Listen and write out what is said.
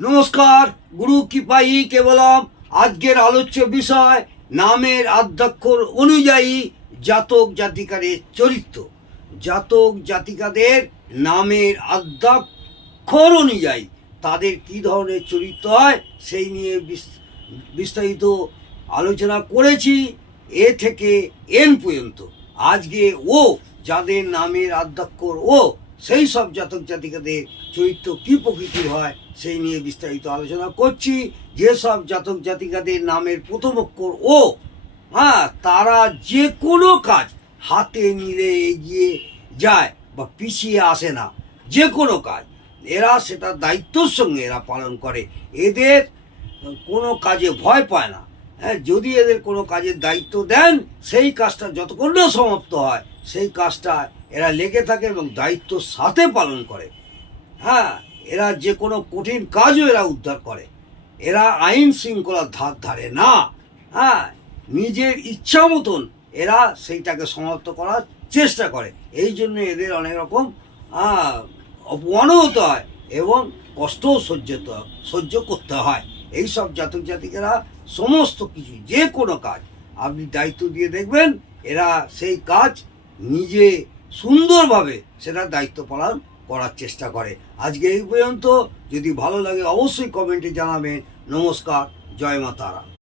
নমস্কার, গুরু কৃপাই কেবলম। আজকের আলোচ্য বিষয়, নামের আদ্যাক্ষর অনুযায়ী জাতক জাতিকারের চরিত্র। জাতক জাতিকাদের নামের আদ্যাক্ষর অনুযায়ী তাদের কি ধরনের চরিত্র হয়, সেই নিয়ে বিস- বিস্তারিত আলোচনা করেছি এ থেকে এন পর্যন্ত। আজকে ও যাদের নামের আদ্যাক্ষর ও সেই সব জাতক জাতিকাদের চরিত্র কি প্রকৃতির হয়, সেই নিয়ে বিস্তারিত আলোচনা করছি। যেসব জাতক জাতিকাদের নামের প্রথম অক্ষর ও হ্যাঁ তারা যে কোনো কাজ হাতে নিলে এগিয়ে যায় বা পিছিয়ে আসে না। যে কোনো কাজ, এরা সেটা দায়িত্বর সঙ্গে এরা পালন করে। এদের কোনো কাজে ভয় পায় না। হ্যাঁ যদি এদের কোনো কাজের দায়িত্ব দেন, সেই কাজটা যতক্ষণ না সমাপ্ত হয়, সেই কাজটা এরা লেগে থাকে এবং দায়িত্বর সাথে পালন করে। হ্যাঁ এরা যে কোনো কঠিন কাজও এরা উদ্ধার করে। এরা আইন শৃঙ্খলার ধার ধারে না। হ্যাঁ নিজের ইচ্ছা মতন এরা সেইটাকে সমাপ্ত করার চেষ্টা করে। এই জন্য এদের অনেক রকম অপমানও হতে হয় এবং কষ্টও সহ্য সহ্য করতে হয়। এই সব জাতক জাতিকেরা সমস্ত কিছু, যে কোনো কাজ আপনি দায়িত্ব দিয়ে দেখবেন, এরা সেই কাজ নিজে সুন্দরভাবে সেটা দায়িত্ব পালন করার চেষ্টা করে। আজকে এই পর্যন্ত, যদি ভালো লাগে অবশ্যই কমেন্টে জানাবেন। নমস্কার, জয় মা তারা।